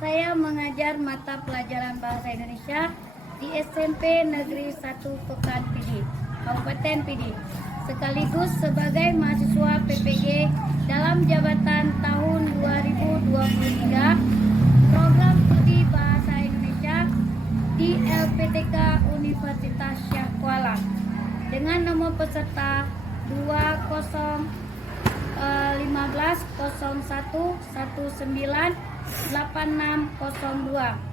Saya mengajar mata pelajaran Bahasa Indonesia di SMP Negeri 1 Pekan Pidi, Kabupaten Pidi, sekaligus sebagai mahasiswa PPG dalam jabatan tahun 2023 program studi Bahasa Indonesia di LPTK Universitas Syah Kuala dengan nomor peserta 201501198602.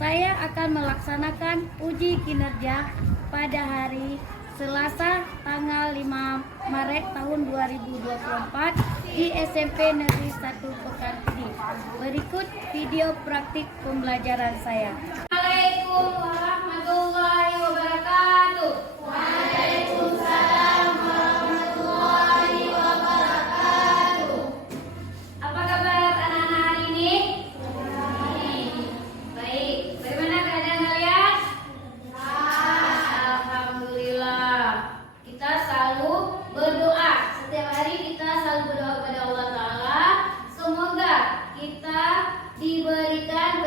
Saya akan melaksanakan uji kinerja pada hari Selasa tanggal 5 Maret tahun 2024 di SMP Negeri 1 Pekan Pidi. Berikut video praktik pembelajaran saya. Assalamualaikum warahmatullahi wabarakatuh. Waalaikumsalam warahmatullahi wabarakatuh. Apa kabar anak-anak hari ini? Baik. Bagaimana keadaan kalian? Alhamdulillah. Kita selalu berdoa. Setiap hari kita selalu berdoa kepada Allah Ta'ala. Semoga kita diberikan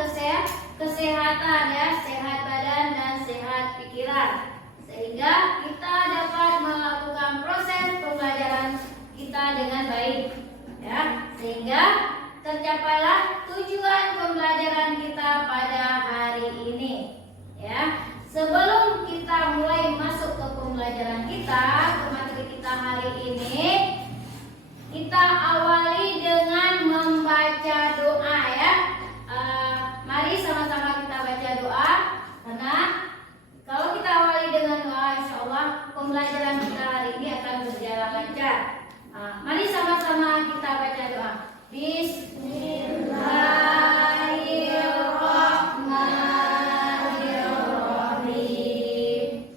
kesehatan ya, sehat badan dan sehat pikiran, sehingga kita dapat melakukan proses pembelajaran kita dengan baik ya, sehingga tercapailah tujuan pembelajaran kita pada hari ini ya. Sebelum kita mulai masuk ke pembelajaran kita, ke materi kita hari ini, kita awali dengan membaca doa ya. Mari sama-sama kita baca doa, karena kalau kita awali dengan doa, insya Allah pembelajaran kita hari ini akan berjalan lancar. Mari sama-sama kita baca doa. Bismillahirrahmanirrahim.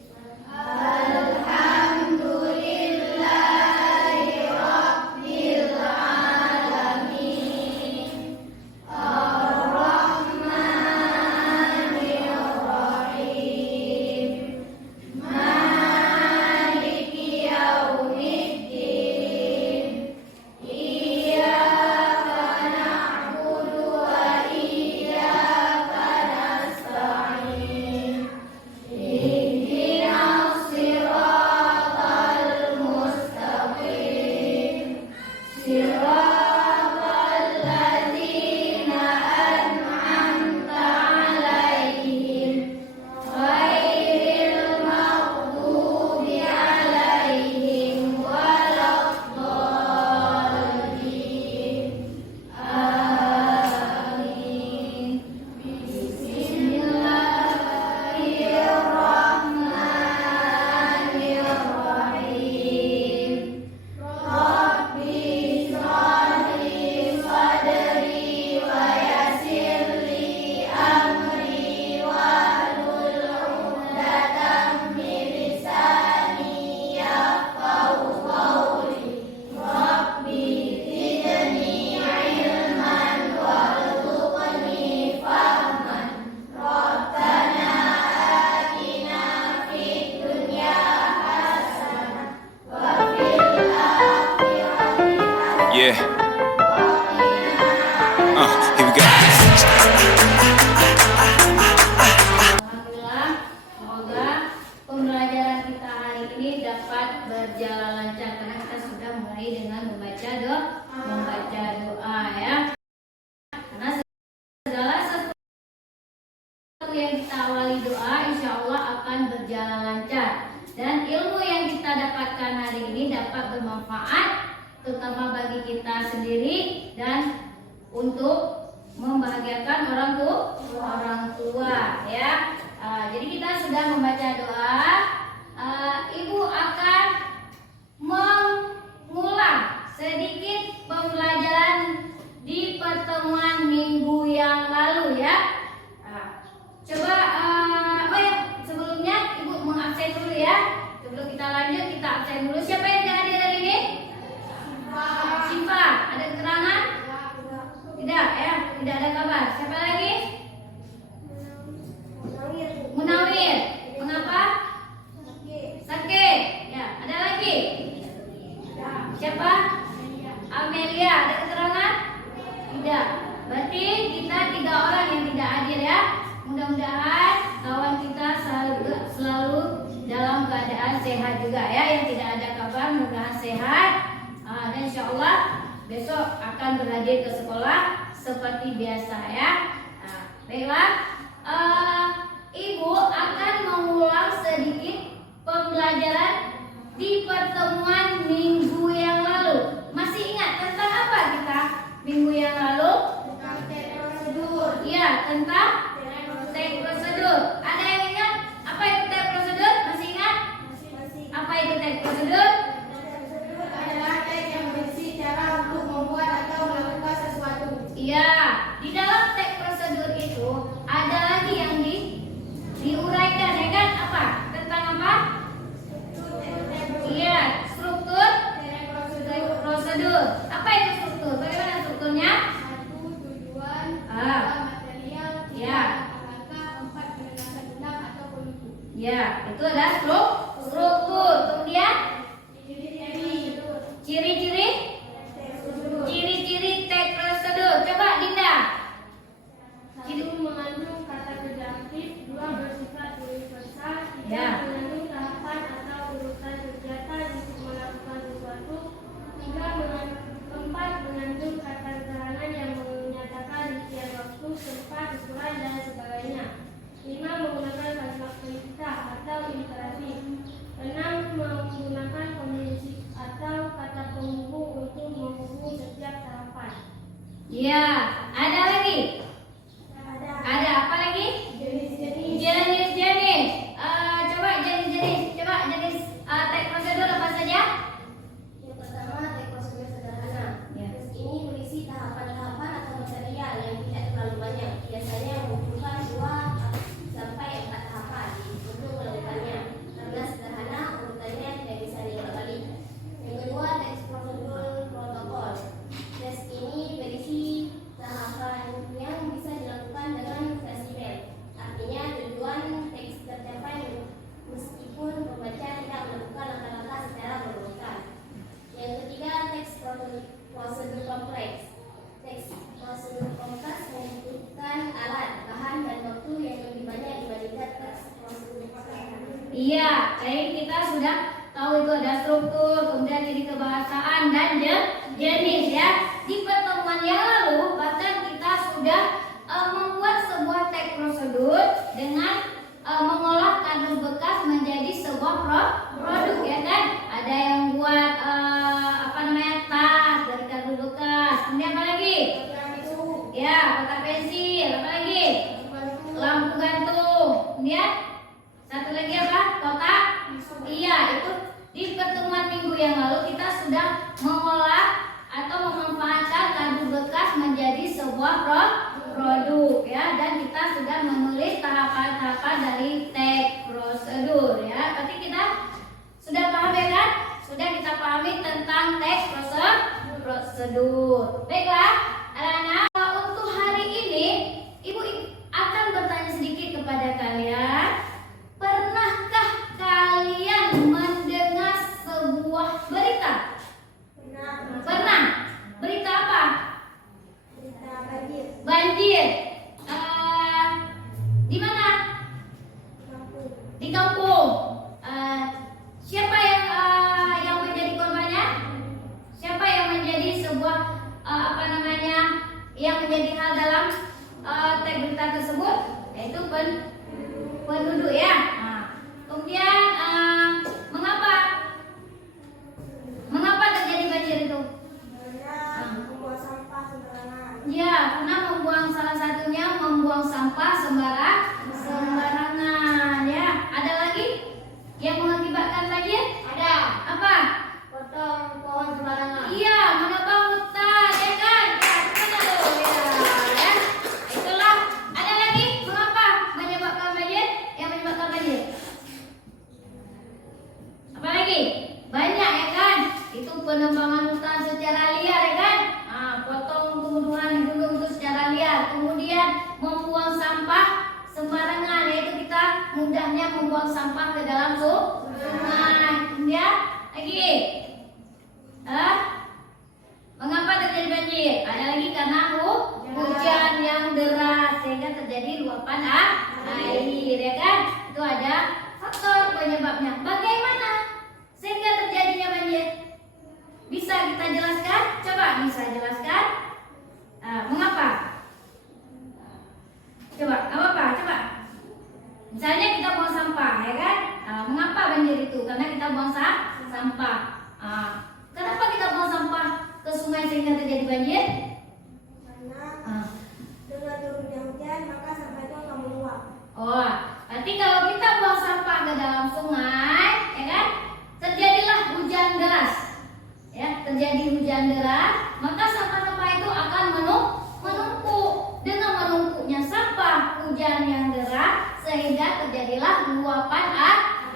Alhamdulillahirabbil alamin. Ar-Rahmanirrahim. Maliki yaumiddin. Iyyaka na'budu wa iyyaka nasta'in. Ihdinas siratal mustaqim. Siratal ladzina an'amta 'alaihim ghairil maghdubi 'alaihim waladdallin. Amin. Bismillahirrahmanirrahim. Rabbi shrahli sadri wa yassir li amri wahlul 'uqdatam min lisani yafqahu qawli. Rabbi zidni ilman warzuqni fahman. Rabbana atina fid dunya hasanah wa fil akhirati hasanah. Yeah. Here we go. Alhamdulillah, semoga pembelajaran kita hari ini dapat berjalan lancar, karena kita sudah mulai dengan membaca doa ya. Karena segala sesuatu yang kita awali doa, insya Allah akan berjalan lancar, dan ilmu yang kita dapatkan hari ini dapat bermanfaat, terutama bagi kita sendiri dan untuk membahagiakan orang tua ya. Jadi kita sudah membaca doa. Ibu akan mengulang sedikit pembelajaran di pertemuan minggu yang lalu ya. Coba oh ya, sebelumnya Ibu mengabsen dulu ya. Sebelum kita lanjut, kita absen dulu. Siapa yang tidak hadir hari ini? Siva. Ada keterangan? Tidak ya, tidak ada kabar. Siapa lagi? Munawir. Mengapa keadaan sehat juga ya, yang tidak ada kabar mudah-mudahan sehat. Dan insya Allah besok akan berhadir ke sekolah seperti biasa ya. Baiklah, Ibu akan mengulang sedikit pembelajaran di pertemuan minggu yang lalu. Masih ingat tentang apa kita minggu yang lalu? Tentang teks prosedur. Iya, tentang teks prosedur. Ada yang ingat apa itu teks prosedur? Masih ingat? Masih. Apa itu teks prosedur? Teks prosedur adalah teks yang berisi cara untuk membuat atau melakukan sesuatu. Iya, di dalam teks prosedur itu ada lagi yang diuraikan ya kan? Apa? Tentang apa? Iya, struktur prosedur. Apa itu struktur? Bagaimana strukturnya? 1. Tujuan. 2. Ah. Material. 3. Ya. Langkah. 4. Penegasan undang atau politik. Ya, itu adalah struktur. Kemudian ciri-ciri teks prosedur. Coba Dinda. 1. Mengandung kata kerja aktif. 2. Bersifat universal. 3. Ya. Mengandung tahapan atau urutan kegiatan untuk melakukan sesuatu. 4. Mengandung kata sederhana yang menyatakan rincian waktu, tempat, ukuran, dan sebagainya. 5. Menggunakan kalimat perintah atau imperatif. 6. Menggunakan kombinasi atau kata penghubung untuk menghubung setiap tahapan. Ya, ada lagi? Ada apa lagi? Jenis-jenis. Jenis-jenis. Coba jenis-jenis. Coba jenis teks prosedur apa saja? Yang pertama, teks prosedur sederhana. Ya. Teks ini berisi tahapan-tahapan atau material yang tidak terlalu banyak. Biasanya membutuhkan 2 sampai 4 tahapan untuk melakukannya. Karena sederhana, urutannya tidak bisa diulang-ulang. Yang kedua, teks prosedur protokol. Teks ini berisi tahapan yang bisa dilakukan dengan fleksibel. Artinya tujuan teks tercapai meskipun pembaca tidak melakukan langkah-langkah secara berurutan. Yang ketiga, teks prosedur kompleks. Teks prosedur kompleks membutuhkan alat, bahan, dan waktu yang lebih banyak dibandingkan teks prosedur sederhana. Iya, tadi kita sudah tahu itu ada struktur, kemudian ciri kebahasaan dan jenis ya. Di pertemuan yang lalu bahkan kita sudah membuat sebuah teks prosedur dengan mengolah kardus bekas menjadi sebuah produk ya kan. Ada yang buat tas dari kardus bekas. Kemudian apa lagi? Ya, kotak pensil. Apa lagi? Lampu gantung. Kemudian satu lagi apa? Kotak. Iya, itu di pertemuan minggu yang lalu kita sudah mengolah atau memanfaatkan kardus bekas menjadi sebuah produk ya, dan kita sudah menulis tahapan-tahapan dari teks prosedur ya. Berarti kita sudah paham ya kan? Sudah kita pahami tentang teks prosedur. Baiklah, anak-anak, untuk hari ini Ibu akan bertanya sedikit kepada kalian. Pernahkah kalian mendengar sebuah berita? Pernah. Berita apa? Banjir. Di mana? Di kampung. Siapa yang menjadi korbannya? Siapa yang menjadi sebuah yang menjadi hal dalam teks berita tersebut? Yaitu penduduk ya. Kemudian mengapa terjadi banjir itu? Membuang sampah sembarangan. Ya, karena salah satunya membuang sampah sembarangan ya. Ada lagi yang mengakibatkan banjir? Ada. Apa? Potong pohon sembarangan. Iya, menebang hutan ya kan? Betul ya. Itulah. Ada lagi mengapa menyebabkan banjir? Yang menyebabkan banjir? Apa lagi? Banyak ya kan? Itu penebangan hutan secara liar ya kan? Potong tumbuhan di gunung itu secara liar. Kemudian membuang sampah sembarangan, yaitu kita mudahnya membuang sampah ke dalam sungai. Kemudian lagi, mengapa terjadi banjir? Ada lagi karena hujan yang deras sehingga terjadi luapan air ya kan? Itu ada faktor penyebabnya. Bagaimana kita jelaskan? Coba Nisa jelaskan. Mengapa? Coba, apa? Coba. Misalnya kita buang sampah, ya kan? Mengapa banjir itu? Karena kita buang sampah. Kenapa kita buang sampah ke sungai sehingga terjadi banjir? Karena dengan turunnya hujan maka sampah itu akan meluap. Oh, berarti kalau kita buang sampah ke dalam sungai, ya kan? Terjadilah hujan deras. Ya, terjadi hujan deras, maka sampah-sampah itu akan menumpuk. Dengan menumpuknya sampah hujan yang deras, sehingga terjadilah luapan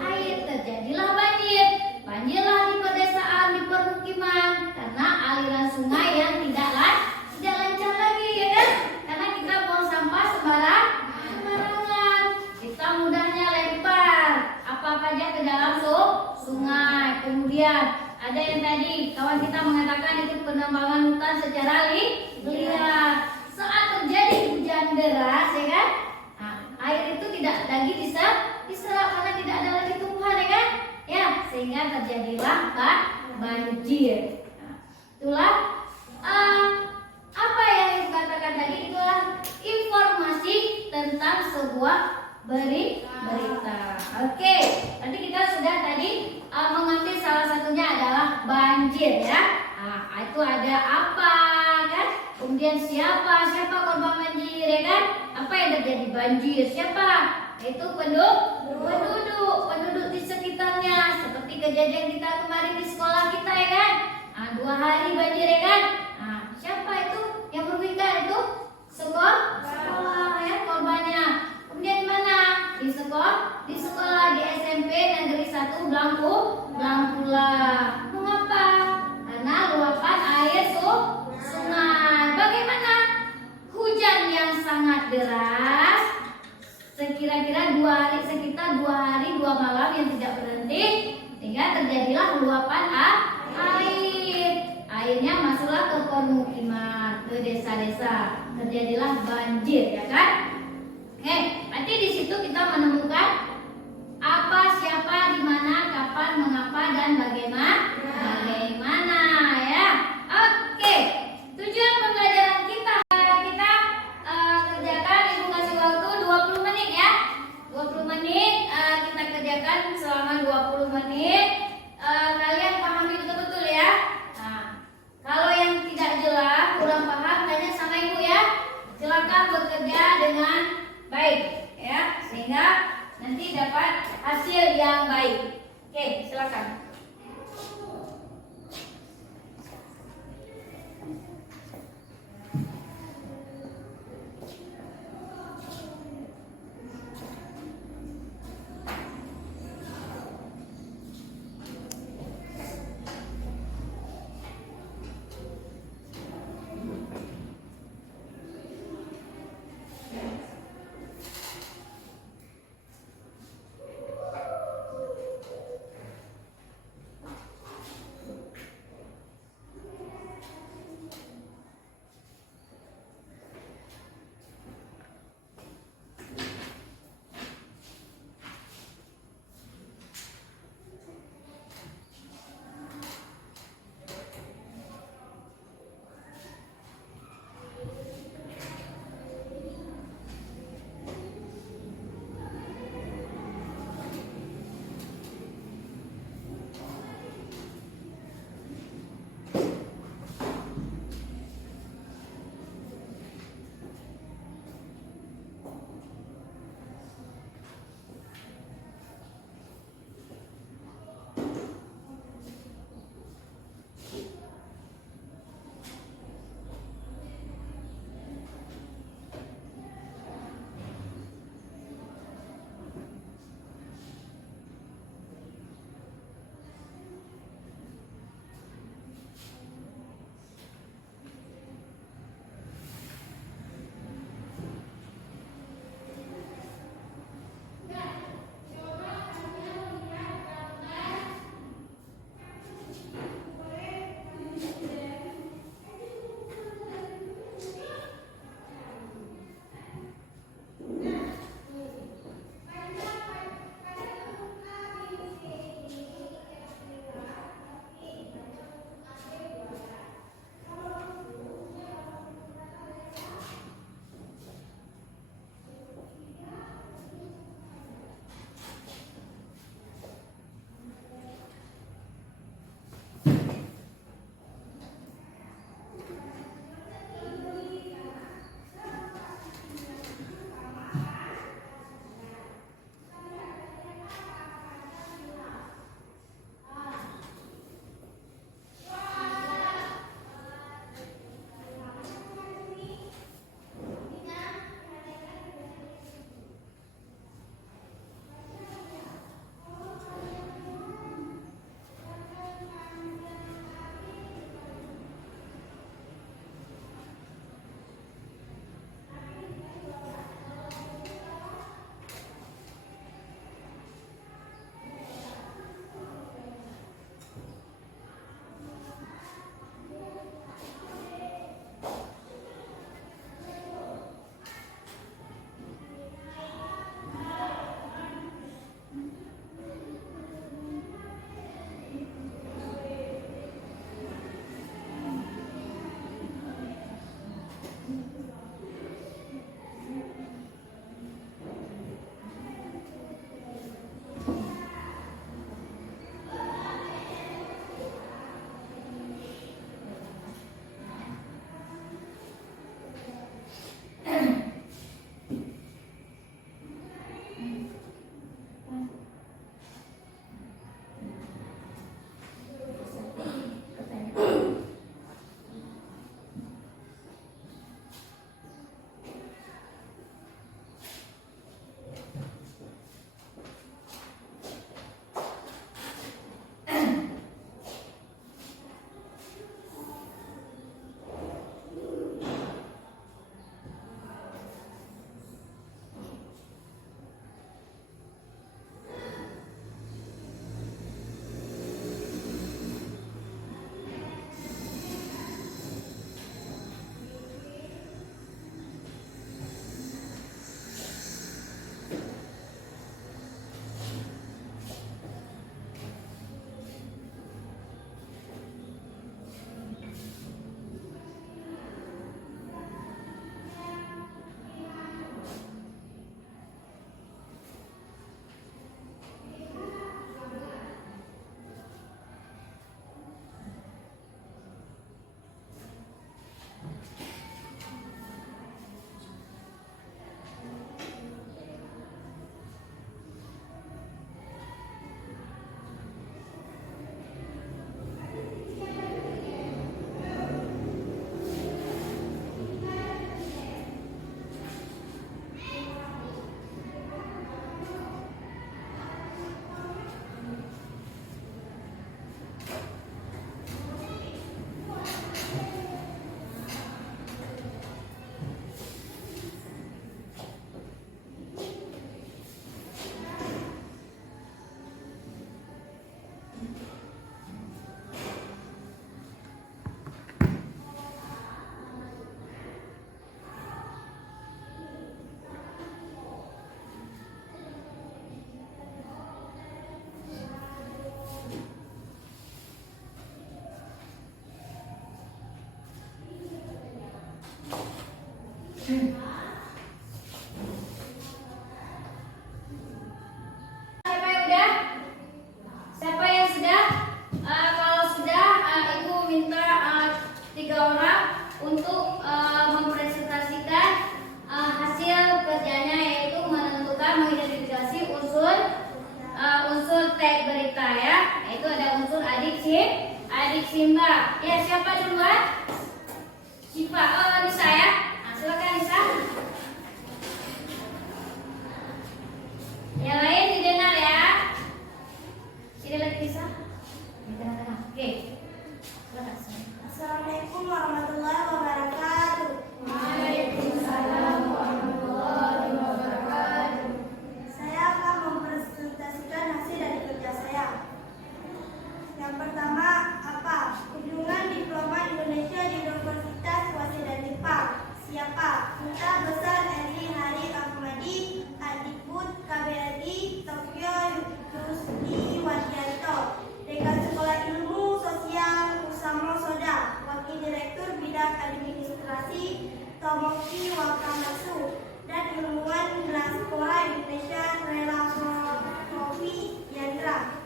air, terjadilah banjir. Banjirlah di pedesaan, di permukiman, karena aliran sungai yang tidak lancar lagi, ya kan? Karena kita buang sampah sembarangan, kita mudahnya lempar apa saja ke dalam sungai. Kemudian ada yang tadi kawan kita mengatakan itu penebangan hutan secara liar. Saat terjadi hujan deras, ya kan? Air itu tidak lagi diserap karena tidak ada lagi tumbuhan, ya kan? Ya, sehingga terjadilah banjir. Itulah apa yang dikatakan tadi, itulah informasi tentang sebuah berita. Oke, nanti kita sudah tadi mengambil salah satunya adalah banjir, ya. Itu ada apa kan? Kemudian siapa korban banjir, ya kan? Apa yang terjadi banjir? Siapa? Itu penduduk di sekitarnya. Seperti kejadian kita kemarin di sekolah kita, ya kan? 2 hari banjir, ya kan? Siapa itu yang merugikan? Itu sekolah, ya, korbannya. Kemudian di mana? Di sekolah di SMP Negeri 1 Blangkula. Mengapa? Karena luapan air sungai. Bagaimana? Hujan yang sangat deras, sekitar 2 hari 2 malam yang tidak berhenti, sehingga terjadilah luapan air. Airnya masuklah ke permukiman, ke desa-desa, terjadilah banjir, ya kan? Oke, nanti di situ kita menemukan apa, siapa, di mana, kapan, mengapa, dan bagaimana, ya. Oke, tujuan pembelajaran kita kerjakan, Ibu kasih waktu 20 menit, ya. 20 menit kita kerjakan selama 20 menit. Kalian pahami betul-betul, ya. Kalau yang tidak jelas, kurang paham, tanya sama Ibu, ya. Silakan bekerja dengan baik, ya, sehingga nanti dapat hasil yang baik. Oke, silakan. Siapa yang udah? Siapa yang sudah? Kalau sudah, Ibu minta 3 orang untuk mempresentasikan hasil kerjanya, yaitu menentukan mengidentifikasi unsur tag berita ya. Yaitu ada unsur adik Simba. Ya, siapa duluan? Siva. Oh, Nisa ya. Nah, silakan Nisa. Yang lain didengar ya. Sini lagi Nisa. Di tengah-tengah. Oke. Silakan. Assalamualaikum warahmatullahi wabarakatuh. Waalaikumsalam warahmatullahi wabarakatuh. Saya akan mempresentasikan hasil dari kerja saya. Yang pertama, apa? Kunjungan diploma Indonesia di Universitas Waseda Jepang. Siapa? Duta Besar RI Hari Ahmadi, Adikbud KBRI Tokyo Yusdi Wadianto, Dekan Sekolah Ilmu Sosial Kusamo Soda, Wakil Direktur Bidang Administrasi Tomoki Wakamatsu, dan ilmuwan Diaspora Indonesia Relanovi Yandra.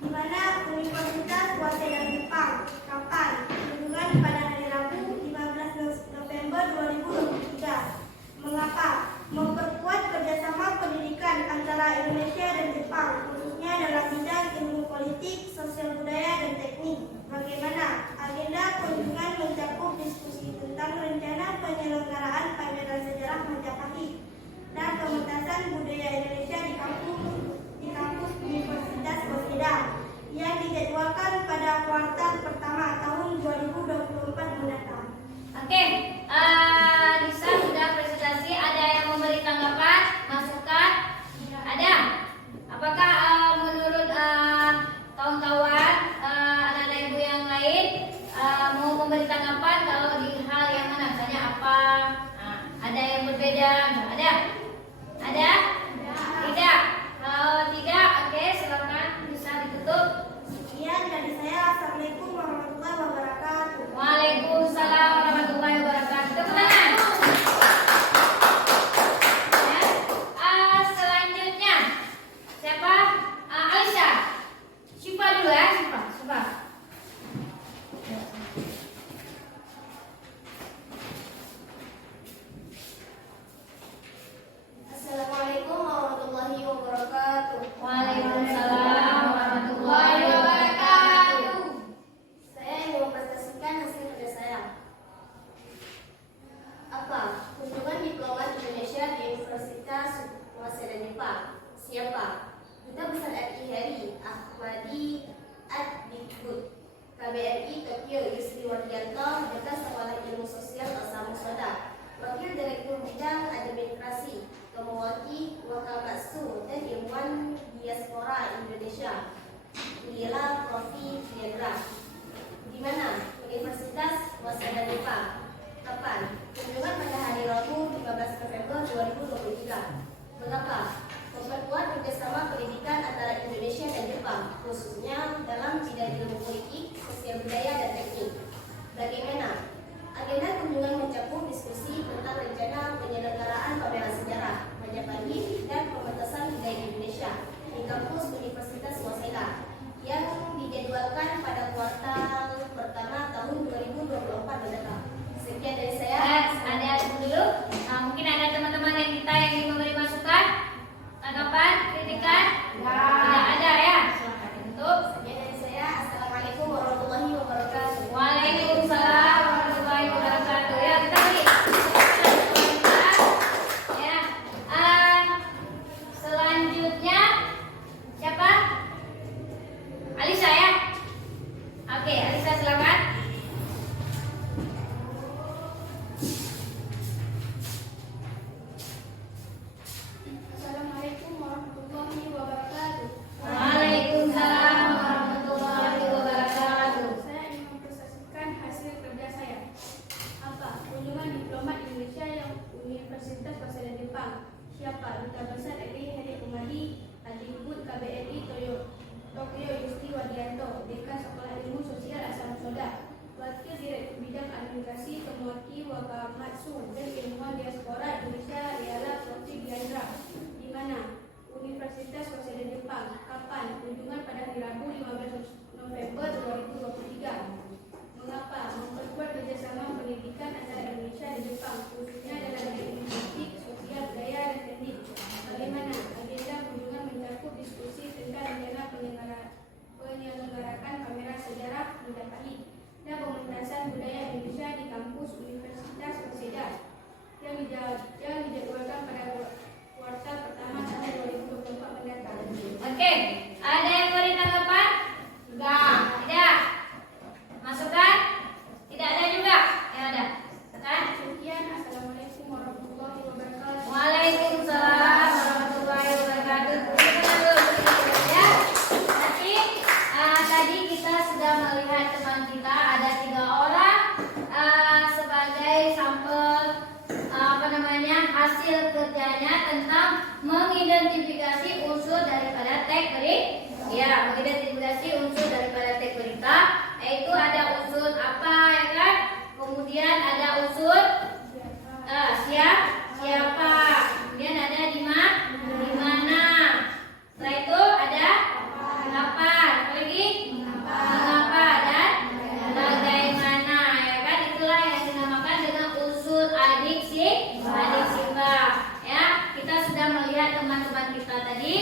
Di mana Universitas Waseda Jepang. Kapan? Kunjungan pada hari Rabu 15 November 2023. Mengapa? Memperkuat kerjasama pendidikan antara Indonesia dan Jepang, khususnya dalam bidang ilmu politik, sosial budaya, dan teknik. Bagaimana? Agenda kunjungan mencakup diskusi tentang rencana penyelenggaraan pameran sejarah Majapahit dan pementasan budaya Indonesia di kampus Universitas Waseda yang dijadwalkan pada kuartal pertama tahun 2024 mendatang. Oke, Nisa sudah presentasi. Ada yang memberi tanggapan, masukan? Ada? Apakah menurut kawan-kawan, anak-anak ibu yang lain mau memberi tanggapan kalau di hal yang mana? Misalnya apa? Ada yang berbeda? Ada? Ada? Tidak? Kalau tidak, oke, silakan bisa ditutup. Sekian dari saya. Assalamualaikum warahmatullahi wabarakatuh. Waalaikumsalam warahmatullahi wabarakatuh. Tepuk tangan. Ya. Selanjutnya siapa? Aisyah. Syifa dulu ya, Syifa. Assalamualaikum warahmatullahi wabarakatuh. Waalaikumsalam warahmatullahi wabarakatuh. Saya ingin mempresentasikan hasil kerja saya. Apa? Kunjungan diploma Indonesia di Universitas Waseda Jepang. Siapa? Duta Besar RI Hari Ahmadi, Adikbud KBRI Tokyo Yusdi Wadianto, Dekan Sekolah Ilmu Sosial Osamu Soda, Wakil Direktur Bidang Administrasi Tomoki Wakamatsu, dan ilmuwan Diaspora Indonesia Lila Profi Yandra. Di mana? Universitas Waseda Jepang. Kapan? Kunjungan pada hari Rabu 15 November 2023. Mengapa? Memperkuat kerjasama pendidikan antara Indonesia dan Jepang, khususnya dalam bidang ilmu politik, sosial budaya, dan teknik. Bagaimana? Agenda kunjungan mencakup diskusi tentang rencana penyelenggaraan pameran sejarah Majapahit dan pementasan budaya Indonesia di kampus Universitas Waseda yang dijadwalkan pada kuartal pertama tahun 2024 mendatang. Sekian dari saya. Ada dulu. Mungkin ada teman-teman yang ingin memberi masukan, tanggapan, kritikan. Tidak ada Komunikasi Tomoki Wakamatsu dan Ilmuwan Diaspora Indonesia ialah Prof. Diandra, di mana Universitas Waseda Jepang. Kapan? Kunjungan pada hari Rabu 15 November 2023. Mengapa? Memperkuat kerjasama pendidikan antara Indonesia dan Jepang, khususnya dalam bidang linguistik, sosial, budaya, dan teknik. Bagaimana? Agenda kunjungan mencakup diskusi tentang rencana penyelenggarakan pameran sejarah Majapahit dan pementasan budaya Indonesia di kampus Universitas Waseda yang dijadwalkan pada kuartal pertama tahun 2024 mendatang. Oke, ada yang beri tanggapan? Enggak. Tidak. Masukkan? Tidak ada juga. Ya ada. Tekan. Sekian, assalamualaikum warahmatullahi wabarakatuh. Waalaikumsalam warahmatullahi wabarakatuh. Ya. Tadi kita sudah melihat teman kita ada 3 orang sebagai sampel hasil kerjanya tentang mengidentifikasi unsur daripada teks berita. Ya, mengidentifikasi unsur daripada teks berita, yaitu ada unsur apa ya kan? Kemudian ada unsur siapa, kemudian ada di mana. Setelah itu ada kapan, apa lagi? Mengapa dan bagaimana, ya kan? Itulah yang dinamakan dengan unsur adiksi simbol. Ya, kita sudah melihat teman-teman kita tadi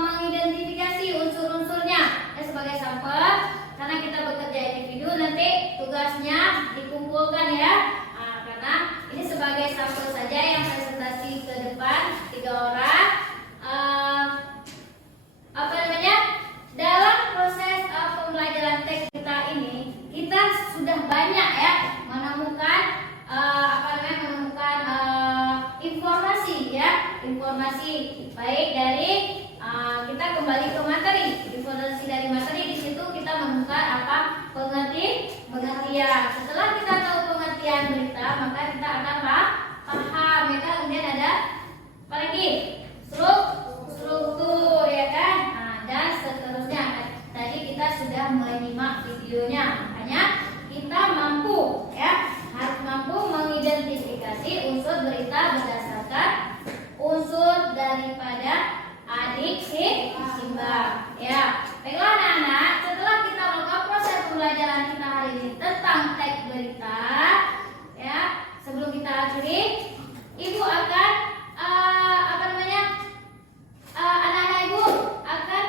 mengidentifikasi unsur-unsurnya ya, sebagai sampel. Karena kita bekerja individu, nanti tugasnya dikumpulkan ya. Karena ini sebagai sampel saja yang presentasi ke depan 3 orang. Dalam proses pembelajaran teks kita ini, kita sudah banyak ya menemukan informasi baik dari kita kembali ke materi. Informasi dari materi, di situ kita menemukan pengertian. Setelah kita tahu pengertian berita, maka kita akan paham ya kan. Kemudian ada apa lagi? Struktur ya kan. Dan seterusnya. Tadi kita sudah menyimak videonya. Makanya kita harus mampu mengidentifikasi unsur berita berdasarkan unsur daripada adiksi simbol. Ya, baiklah anak-anak, setelah kita melakukan proses pembelajaran kita hari ini tentang teks berita, ya, sebelum kita akhiri, ibu akan anak-anak ibu akan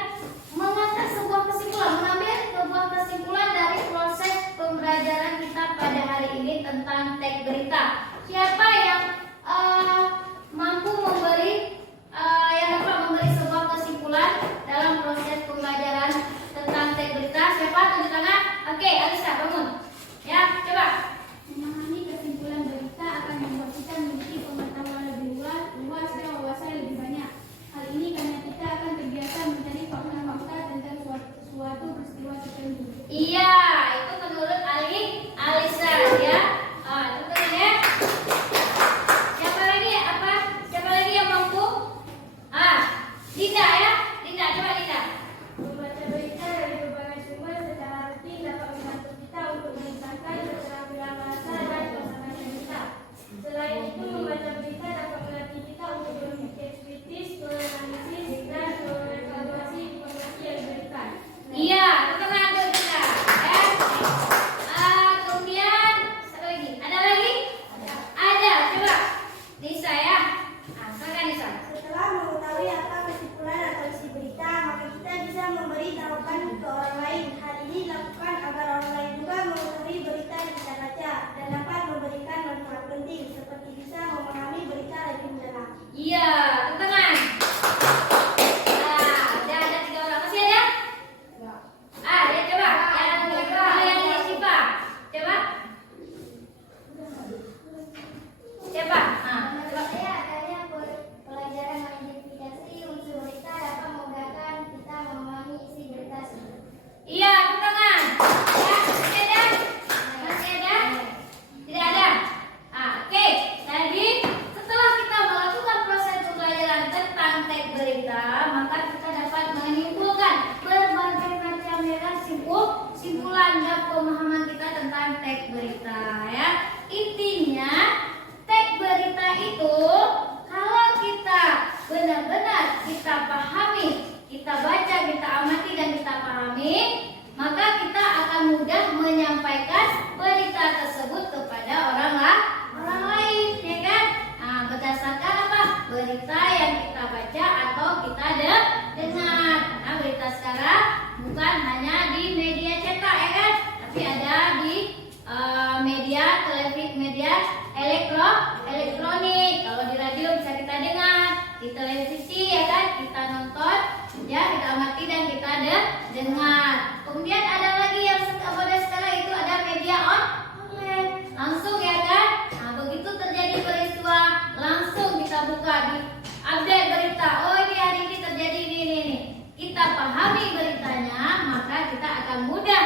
mengambil sebuah kesimpulan dari proses menyampaikan berita tersebut kepada orang lain, ya kan? Nah, berdasarkan apa? Berita yang kita baca atau kita dengar. Karena berita sekarang bukan hanya di media cetak, ya kan? Tapi ada di media televisi, media elektronik. Kalau di radio bisa kita dengar, di televisi ya kan kita nonton, ya kita amati dan kita dengar. Kemudian ada lagi yang pada sekarang itu ada media online, langsung ya kan. Nah, begitu terjadi peristiwa langsung kita buka di update berita. Oh ini hari ini terjadi ini. Kita pahami beritanya, maka kita akan mudah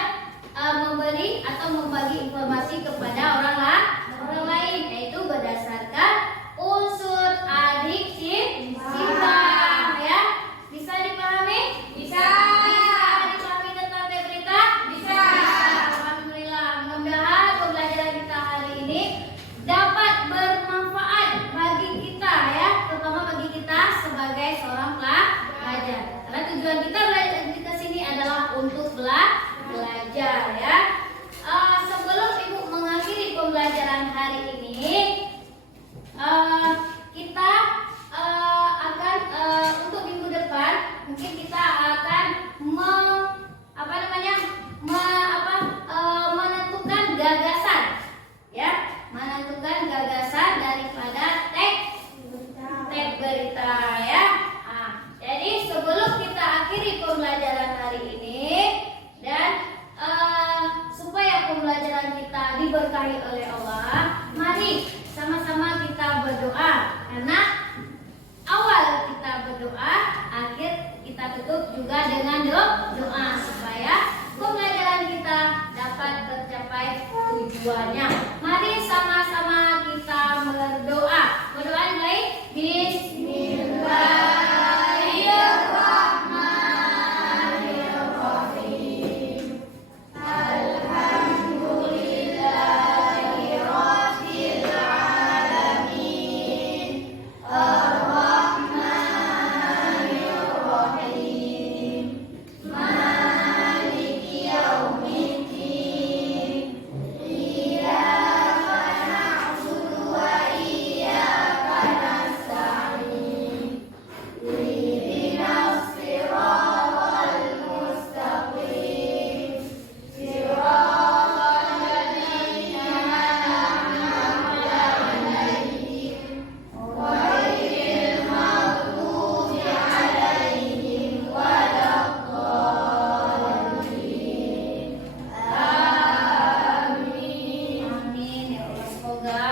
memberi atau membagi informasi kepada orang lain, yaitu berdasarkan unsur adik sifat, ya. Bisa dipahami? Bisa dipahami tentang berita? Bisa. Alhamdulillah, mudah-mudahan pembelajaran kita hari ini dapat bermanfaat bagi kita, ya, terutama bagi kita sebagai seorang pelajar. Karena tujuan kita belajar di sini adalah untuk belajar, ya. Sebelum Ibu mengakhiri pembelajaran hari ini, kita akan untuk minggu depan mungkin kita akan menentukan gagasan, ya, menentukan gagasan daripada teks berita, ya. Nah, jadi sebelum kita akhiri pembelajaran hari ini dan supaya pembelajaran kita diberkahi oleh Allah, mari sama-sama kita berdoa. Karena awal kita berdoa, akhir kita tutup juga dengan doa supaya pembelajaran kita dapat tercapai tujuannya. Mari sama-sama kita berdoa. Berdoa yang baik. Bismillahirrahmanirrahim. Alhamdulillahirabbil alamin. Ar-Rahmanirrahim. Maliki yaumiddin. Iyyaka na'budu wa iyyaka nasta'in. Ihdinas siratal mustaqim. Siratal ladzina an'amta 'alaihim ghairil maghdubi 'alaihim waladdallin. Amin. Amin ya Allah. Semoga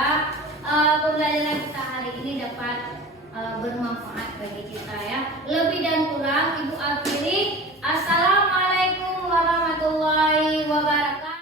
pembelajaran kita hari ini dapat bermanfaat bagi kita, ya. Lebih dan kurang Ibu akhiri. Assalamualaikum warahmatullahi wabarakatuh.